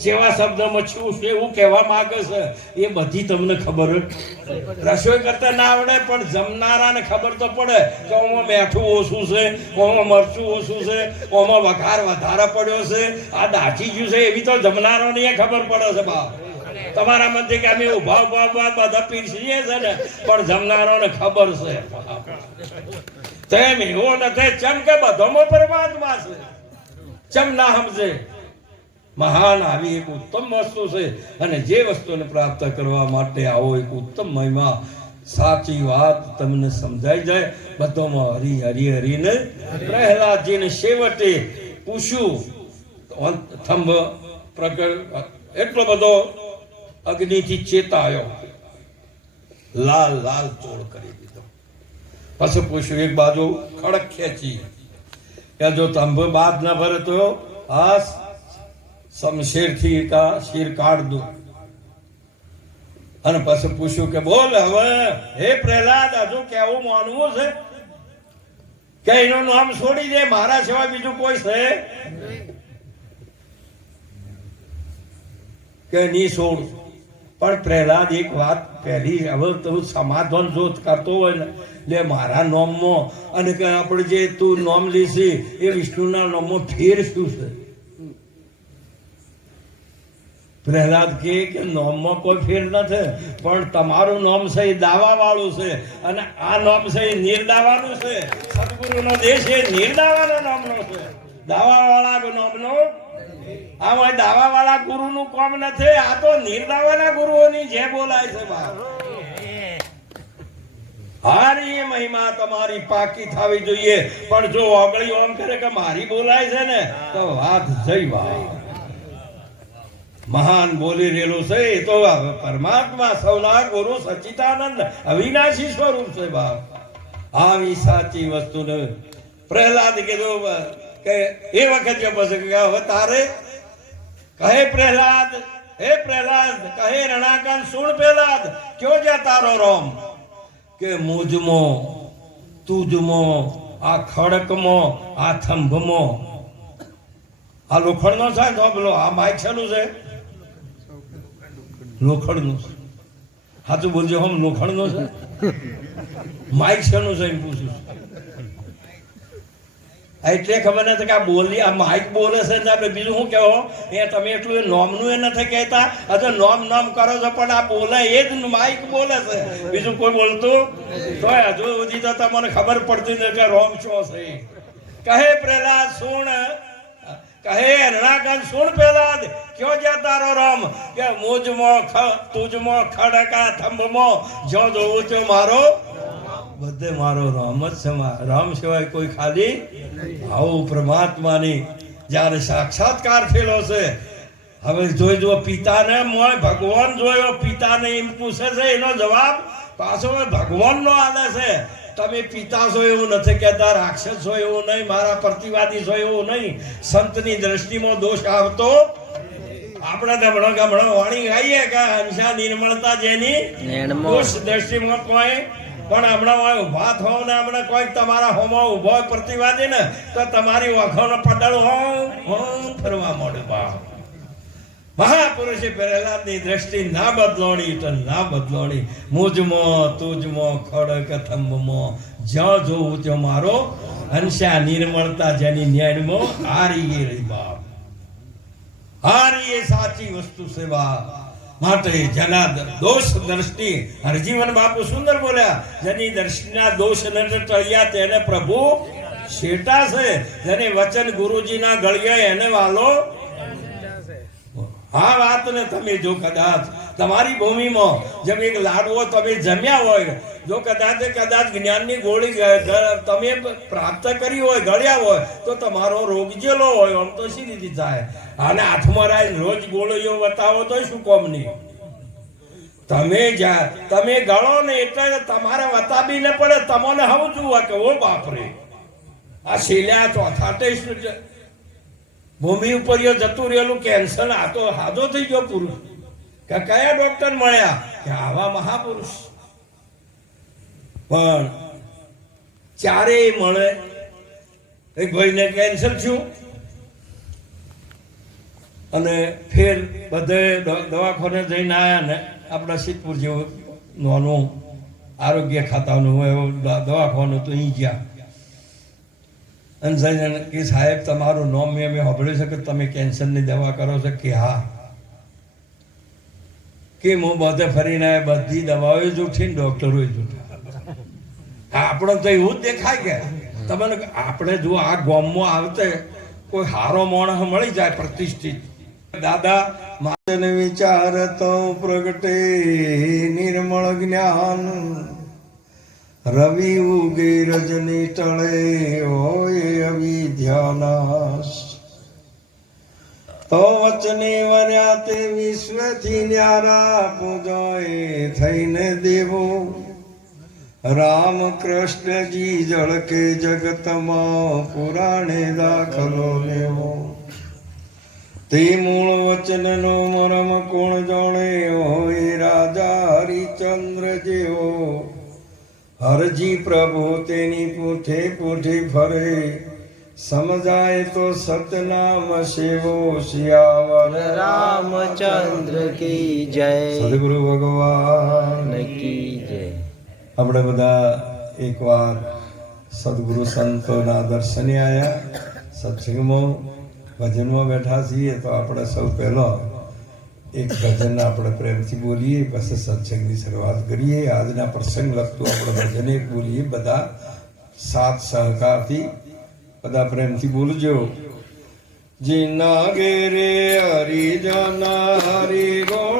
સેવા શબ્દમાં છે એવું કહેવા માંગે છે? એ બધી તમને ખબર રસોઈ કરતા ના આવડે, પણ જમનારાને ખબર તો પડે કે આમાં મેઠું ઓછું છે કોમાં મરચું ઓછું છે આમાં વઘાર વધારે પડ્યો છે. આ દાચી ગયું છે, એવી તો જમનારોને એ ખબર પડે છે, બાપ. તમારા મતે કે અમે ઊભા ઊભા ઊભા બધા પીરસીએ છે ને, પણ જમનારોને ખબર છે તેમ એવો નથી ચમ કે બધો પરમાત્મા છે. ચમ ના સમજે? મહાન આવી એક ઉત્તમ વસ્તુ છે. અને જે વસ્તુને પ્રાપ્ત કરવા માટે આવો એક ઉત્તમ મહિમા, સાચી વાત તમને સમજાઈ જાય. બધોમાં હરી હરી, હરીને પ્રહલાદજીને છેવટે પૂછ્યું થંભ પ્રગટ, એટલો બધો અગ્નિથી ચેતાયો. લાલ લાલ ચોળ કરી દીધો. પછી પૂછ્યું, એક બાજુ ખડક ખેંચી. કે જો થંભ બાદ ન ભરે તો? આ શમશેરથી કા શીર કાઢ દો અને પછી પૂછ્યું કે, બોલ હવે, હે પ્રહલાદ, હજુ કેવું માનવું છે? કે એનું નામ છોડી દે, મારા સિવાય બીજું કોઈ છે? કે નહીં છોડ. પણ પ્રહલાદ એક વાત પહેલી, હવે તું સમાધાન જો કરતો હોય ને, લે મારા નોમમાં, અને કે આપણે જે તું નોમ લીધી એ વિષ્ણુના નોમમાં ફેર શું છે? પ્રહલાદ કે નોમમાં કોઈ ફેર નથી, પણ તમારું નોમ છે એ દાવા વાળું છે. અને આ નોમ છે એ નિર્દાવાનું છે. સદગુરુનો દેશ એ નિર્દાવાના નામનો છે. દાવા વાળા આ હોય દાવા વાળા ગુરુનું કોમ નથી, આ તો નિર્દાવાના ગુરુઓની જે બોલાય છે બાપ હારી મહિમા તમારી પાકી થવી જોઈએ. પણ જો ઓગળી ઓમ કરે કે મારી બોલાય છે ને, તો વાત જઈ વાત મહાન બોલી રહેલું છે એ તો પરમાત્મા સૌના ગુરુ સચિતાનંદ અવિનાશી સ્વરૂપ છે બાપ. આવી સાચી વસ્તુને પ્રહલાદ કીધું, કે એ વખત પછી કહેવા હવે તારે, કહે પ્રહલાદ, હે પ્રહલાદ, કહે રણાકાન સુણ પ્રહલાદ, ક્યો જા તારો રોમ? કે મુજમો, તુજમો, આ ખડકમો, આ થંભમો. આ લોખંડનો પેલો, આ માઇક છેલું છે. લોખંડનું છે સાચું બોલજો, હમ લોખંડનો છે? માઇક શેનું છે, એમ પૂછું છું. એટલે ખબર નથી કે આ બોલી, આ માઇક બોલે છે ને આપણે બીજું શું કહો એ તમે એટલું એ નોમનું એ નથી કહેતા. હજુ નોમ નોમ કરો છો, પણ આ બોલે, એ જ માઇક બોલે છે. બીજું કોઈ બોલતું તો હજુ સુધી તો તમને ખબર પડતી નથી કે રોમ શું છે. કહે પ્રહલાદ, સુણ. કહે રણાકાંત સુણ પ્રહલાદ. ક્યો જે તારો રામ? કે મુજમો તુજમો ખડકા, થંભમો. જો જોવું છો મારો? બધે મારો રામ જ છે મા- રામ સિવાય કોઈ ખાલી આવું પરમાત્માની જ્યારે સાક્ષાત્કાર થયેલો છે. હવે જોઈ જો પિતાને મોય ભગવાન જોયો, પિતાને એમ પૂછે છે, એનો જવાબ પાછો ભગવાનનો આદેશ છે. તમે પિતા છો એવું નથી કહેતા, રાક્ષસ છો એવું નહીં, મારા પ્રતિવાદી છો એવું નહીં. સંતની દ્રષ્ટિમાં દોષ આવતો આપણે ગમણો ગમણો વાણી ગાઈએ કે હંસા નિર્મળતા જેની નેણમાં. દ્રષ્ટિમાં કોઈ. પણ હમણાં ઊભા થો ને હમણાં કોઈ તમારા હોમાં ઊભો હોય પ્રતિવાદી ને તો તમારી પડળ હોમ હોમ ફરવા માંડે બા મહાપુરુષે પ્રહલાદની દ્રષ્ટિ ના બદલોણી તો ના બદલોણી. મુજમો તુજમો ખડક થંભમો જ્યાં જોવું ત્યાં મારો અંશા નિર્મળતા જેની ન્યાયમો હારી ગઈ રહી બાપ. હારી એ સાચી વસ્તુ સેવા માટે જેના દોષ દ્રષ્ટિ હરજીવન બાપુ સુંદર બોલ્યા જેની દ્રષ્ટિના દોષ ન ટળ્યા તેને પ્રભુ શેટા છે. જેને વચન ગુરુજીના ગળિયા એને વાલો આ વાતને તમે જો કદાચ તમારી ભૂમિમાં જેમ એક લાડવો તમે જમ્યા હોય, જો કદાચ કદાચ જ્ઞાનની ગોળી તમે પ્રાપ્ત કરી હોય, ગળ્યા હોય, તો તમારો રોગ જેલો હોય, આમ તો સી રીતે થાય? અને હાથમાં રાય રોજ ગોળીઓ બતાવો તો શું કોમ નહીં? તમે જ્યાં તમે ગળો ને એટલે તમારે વતાબી ને પડે તમને જુઓ કે, ઓ બાપરે, આ શીલ્યા ચોથા ટેસ્ટ ભૂમિ ઉપર જતું રહેલું કેન્સર આ તો હાજો થઈ ગયો પુરુષ. કે કયા ડોક્ટર મળ્યા? કે આવા મહાપુરુષ. પણ ચારેય મળે. એક ભાઈને કેન્સર થયું. અને ફેર બધે દવાખાને જઈને આવ્યા ને, આપણા સિદ્ધપુર જેવું નાનું આરોગ્ય ખાતાનું એવું દવાખાનું તો અહીં ગયા. અને કે સાહેબ, તમારું નામ મેં મેં સાંભળ્યું છે કે તમે કેન્સરની દવા કરો છો? કે હા. કે હું બધે ફરીને બધી દવાઓ જૂઠી ડૉક્ટરો જૂઠા આપણે તો એવું જ દેખાય કે તમને આપણે જો આ ગોમમાં આવતે કોઈ હારો માણસ મળી જાય પ્રતિષ્ઠિત. દાદા માતન વિચાર તો પ્રગટે નિર્મળ જ્ઞાન. રવિ ઉગે રજની ટળે હોય અવિધ્યાનાશ તો વચને વર્યા તે વિશ્વથી ન્યારા પૂજોએ થઈને દેવો. રામ કૃષ્ણજી જળકે જગતમાં પુરાણે દાખલો લેવો. તે મૂળ વચનનો મરમ કોણ જોણે? હોય રાજા હરિચંદ્ર જેવો. હરજી પ્રભુ તેની પૂઠે પૂઠે ફરે. સમજાય તો સતનામ સેવો શિયાવર રામચંદ્ર કી જય સદગુરુ ભગવાન કી જય આપણે બધા એકવાર સદગુરુ સંતોના દર્શને આવ્યા સત્સંગમાં ભજનમાં બેઠા છીએ તો આપણે સૌ પહેલો એક ભજન આપણે પ્રેમથી બોલીએ પછી સત્સંગની શરૂઆત કરીએ આજના પ્રસંગ લગતું આપણે ભજન એક બોલીએ બધા સાથ સહકારથી બધા પ્રેમથી બોલજો. જીના ગેરે હરિજન હરિ ગુણ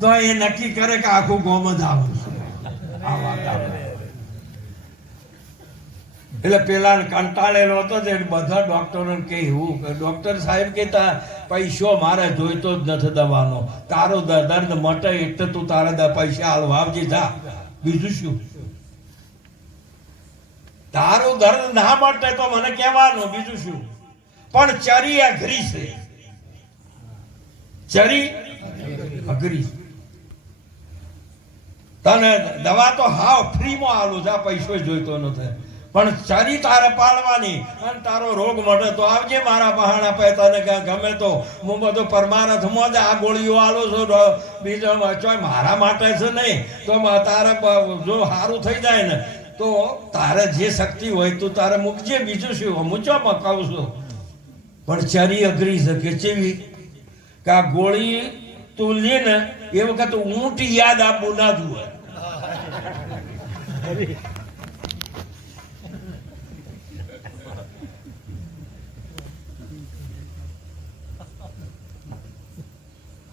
તો એ નક્કી કરે કે આખું ગોમ જ આવું એટલે પેલા કંટાળેલો હતો તે બધા ડોક્ટરો કે એવું ડોક્ટર સાહેબ કહેતા, પૈસો મારે જોઈતો જ નથી દવાનો. તારો દર્દ મટે એટલે તું તારે પૈસા હાલવા આવજે. જા. બીજું શું? તારું દર્દ ના મટે તો મને કહેવાનું, બીજું શું? પણ ચરી અઘરી છે. ચરી અઘરી. છે. તને દવા તો હાવ ફ્રીમાં આલું જા પૈસો જોઈતો નથી. પણ ચરી તારે પાડવાની અને તારો રોગ મળે તો આવજે મારા બહાણા પે તને ક્યાં ગમે તો. હું બધું પરમારથમાં જ આ ગોળીઓ આલો છું બીજો ચોય મારા માટે છે નહીં, તો તારે જો સારું થઈ જાય ને, તો તારે જે શક્તિ હોય તું તારે મૂકજે, બીજું શું, હું ચો મકાવું છું? પણ ચરી અઘરી છે કે ચેવી? કે આ ગોળી તું લે ને, એ વખત ઊંટ યાદ આપવું ના જુએ.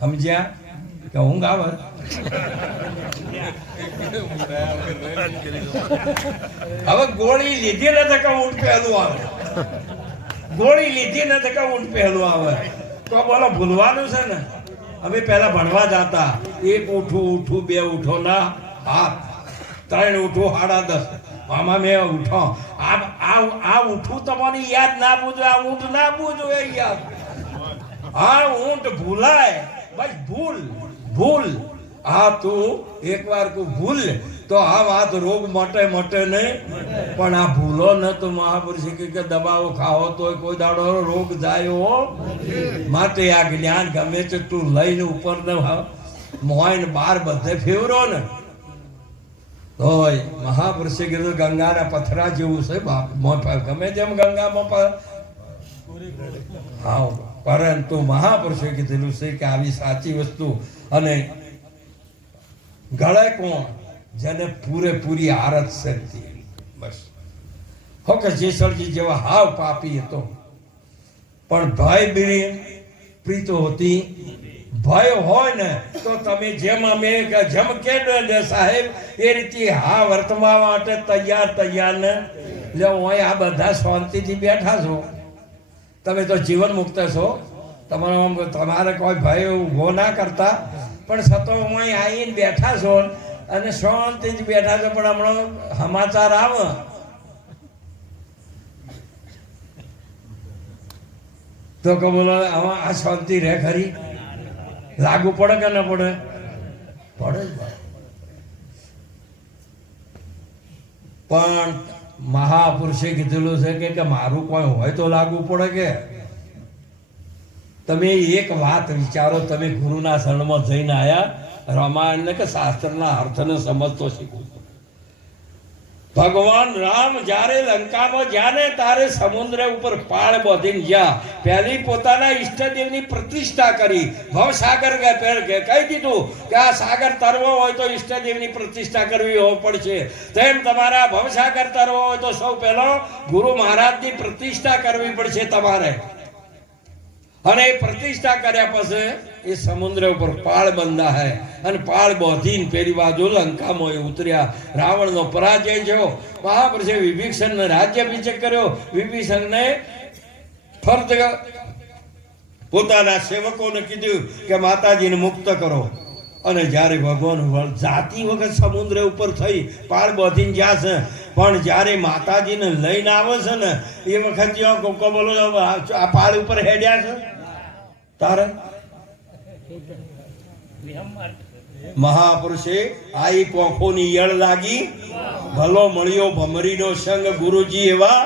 સમજ્યા? કે ઊંઘ આવે હવે ગોળી લીધી ને ધક્કા ઊંટ પહેલું આવે. ગોળી લીધી ને ધક્કા ઊંટ પહેલું આવે. તો બોલો, ભૂલવાનું છે ને? અમે પહેલા ભણવા જતા. એક ઉઠું ઉઠું, બે ઉઠો, ના, હાથ. ત્રણ ઉઠું, સાડા દસ. આમાં મેં ઉઠો. આ આ ઉઠું તમારી યાદ ના પૂછો, આ ઊંટ ના પૂછો એ યાદ. આ ઊંટ ભૂલાય. બસ ભૂલ ભૂલ. આ તું એકવાર તું ભૂલ, તો આ વાત રોગ મટે મટે નહીં. પણ આ ભૂલો ન તો મહાપુરુષ કે દવાઓ ખાઓ તો કોઈ દાડો રોગ જાયો માટે આ જ્ઞાન ગમે તે તું લઈને ઉપર મોય ને બાર બધે ફેવરો ને. તોય મહાપુરુષે કીધું ગંગાના પથરા જેવું છે, બાપ ગમે તેમ ગંગામાં હા, પરંતુ મહાપુરુષે કીધેલું છે કે આવી સાચી વસ્તુ અને ગળે કોણ? જેને પૂરેપૂરી આરત શક્તિ. બસ. હો કે જેસળજી જેવા હાવ પાપી હતો. પણ ભાઈ બી પ્રીતો હતી. ભય હોય ને, તો તમે જેમ અમે જેમ કે સાહેબ, એ રીતે હા વર્તવા માટે તૈયાર તૈયાર ને. એટલે હું આ બધા શાંતિથી બેઠા છો. તમે તો જીવન મુક્ત છો. તમારો તમારે કોઈ ભય ઊભો ના કરતા. પણ છતો હું આવીને બેઠા છો અને શાંતિથી બેઠા છો, પણ હમણાં સમાચાર આવે. તો કે બોલો, આમાં આ શાંતિ રહે ખરી? લાગુ પડે કે ના પડે? પડે પણ મહાપુરુષે કીધેલું છે કે મારું કોઈ હોય તો લાગુ પડે કે? તમે એક વાત વિચારો, તમે ગુરુના શરણમાં જઈને આયા રામાયણ ને કે શાસ્ત્રના અર્થને સમજતો શીખવું ભગવાન રામ જ્યારે લંકામાં જાને તારે સમુદ્ર ઉપર પાળ બાંધીને ગયા પહેલી પોતાના ઈષ્ટદેવની પ્રતિષ્ઠા કરી. ભવ સાગર કહી દીધું કે આ સાગર તરવો હોય તો ઈષ્ટદેવની પ્રતિષ્ઠા કરવી હોવ પડશે. તેમ તમારા ભવસાગર તરવો હોય તો સૌ પહેલો ગુરુ મહારાજની પ્રતિષ્ઠા કરવી પડશે તમારે. અને એ પ્રતિષ્ઠા કર્યા પછી એ સમુદ્ર ઉપર પાળ બંધા હે. અને પાળ બોધીને પેલી બાજુ લંકામાં એ ઉતર્યા. રાવણનો પરાજય થયો. મહાપુરુષે વિભીષણને રાજ્યાભિષેક કર્યો. વિભીષણને ફરજ પોતાના સેવકોને કીધું કે માતાજીને મુક્ત કરો. અને જ્યારે ભગવાન જાતિ વખત સમુદ્ર ઉપર થઈ, પાળ બધીને છે. પણ જ્યારે માતાજીને લઈને આવે છે ને, એ વખત જ્યાં કોકો બોલો, આ પાળ ઉપર હેડ્યા છે? તારે મહાપુરુષે આઈ પોખોની યળ લાગી. ભલો મળ્યો ભમરીનો સંગ ગુરુજી એવા.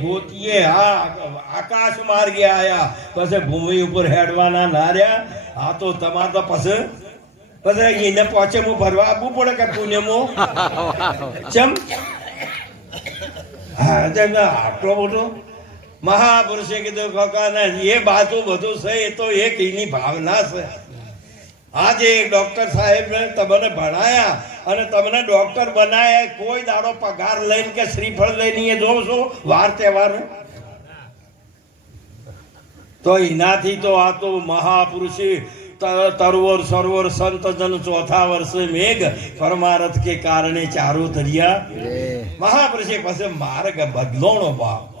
ગોતીએ હા આકાશ માર્ગે આયા. પછી ભૂમિ ઉપર હેડવાના ના રહ્યા આ તો તમાર તો પછી પછી એને પહોંચે હું ભરવા આપવું પડે કે પુણ્યમો? ચમ? હા આટલો મોટો મહાપુરુષે કીધું કાકાને એ બાજુ બધું છે એ તો એક એની ભાવના છે. આજે ડોક્ટર સાહેબને તમને ભણાયા અને તમને ડોક્ટર બનાયા કોઈ દાડો પગાર લઈને કે શ્રીફળ લઈને જોઉં છું વાર તહેવાર તો એનાથી તો આ તો મહાપુરુષે તરવર સરોવર સંત જન ચોથા વર્ષે મેઘ પરમારથ કે કારણે ચારો ધર્યા. મહાપુરુષે પાસે માર્ગ બદલોણો બાપ.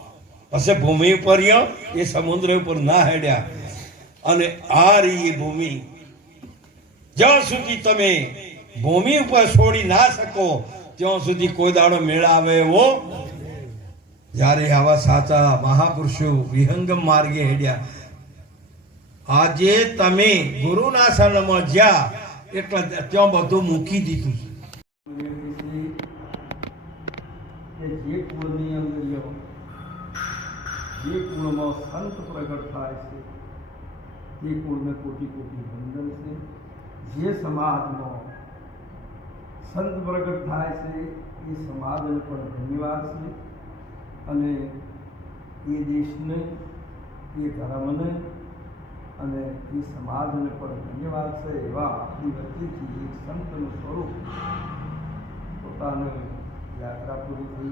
પછી ભૂમિ ઉપર એ સમુદ્ર ઉપર ના હેડ્યા. અને આ રહી ભૂમિ. જ્યાં સુધી તમે ભૂમિ ઉપર છોડી ના શકો, ત્યાં સુધી કોઈ દાડો મેળાવે એવો જ્યારે આવા સાચા મહાપુરુષો વિહંગમ માર્ગે હેડ્યા. આજે તમે ગુરુના શરણમાં જ્યાં, એટલે ત્યાં બધું મૂકી દીધું. છે જે જે કુળમાં સંત પ્રગટ થાય છે, તે કુળને કોટી કોટી વંદન છે. જે સમાજમાં સંત પ્રગટ થાય છે, એ સમાજને પણ ધન્યવાદ છે. અને એ દેશને, એ ધર્મને અને એ સમાજને પણ ધન્યવાદ છે એવા આપણી વચ્ચેથી એક સંતનું સ્વરૂપ પોતાને યાત્રા પૂરી થઈ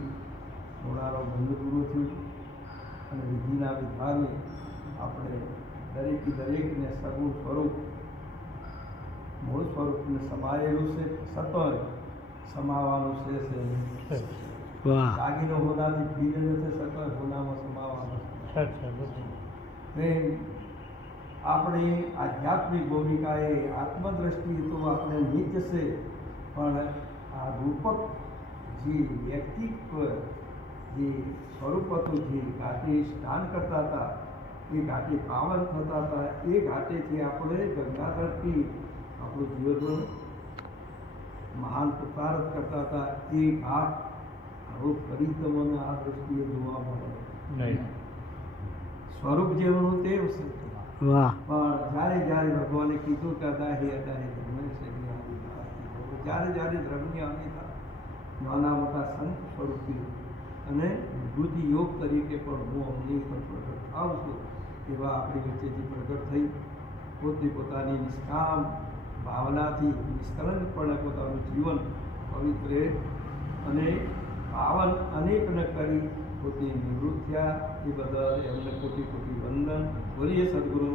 સોનારો બંધ પૂરો થયો. અને વિધિના વિધાને આપણે દરેક દરેકને સગુણ સ્વરૂપ મૂળ સ્વરૂપને સમાયેલું છે સતત સમાવાનું છે છે. દાગીનો હોનાથી પીને નથી સતત હોનામાં સમાવાનું છે. આપણે આપણી આધ્યાત્મિક ભૂમિકાએ આત્મદ્રષ્ટિ તો આપણે નિત્ય છે પણ આ રૂપક જે વ્યક્તિત્વ જે સ્વરૂપ હતું જે ઘાટે સ્નાન કરતા હતા એ ઘાટે પાવન થતા હતા એ ઘાટેથી આપણે ગંગાધરથી આપણું જીવન મહાન પ્રતારત કરતા હતા એ ઘાટ હવે ફરી તમને આ દ્રષ્ટિએ જોવા મળે. સ્વરૂપ જેવું છે. વાહ. પણ જ્યારે જ્યારે ભગવાને કીધું કે અદાહી અદાહી ધર્મ જ્યારે જ્યારે ધર્મની અમિતા નાના મોટા સંત સ્વરૂપી અને વિભૂતિ યોગ તરીકે પણ હું અમને ઉપર પ્રગટ થાઉં છું. એવા આપણી વચ્ચેથી પ્રગટ થઈ પોતે પોતાની નિષ્કામ ભાવનાથી નિષ્કલંકપણે પોતાનું જીવન પવિત્ર અને પાવન અનેકને કરી પોતે નિવૃત્ત થયા. એ બદલ એમને કોટી કોટી વંદન. બોલીએ સદગુરુ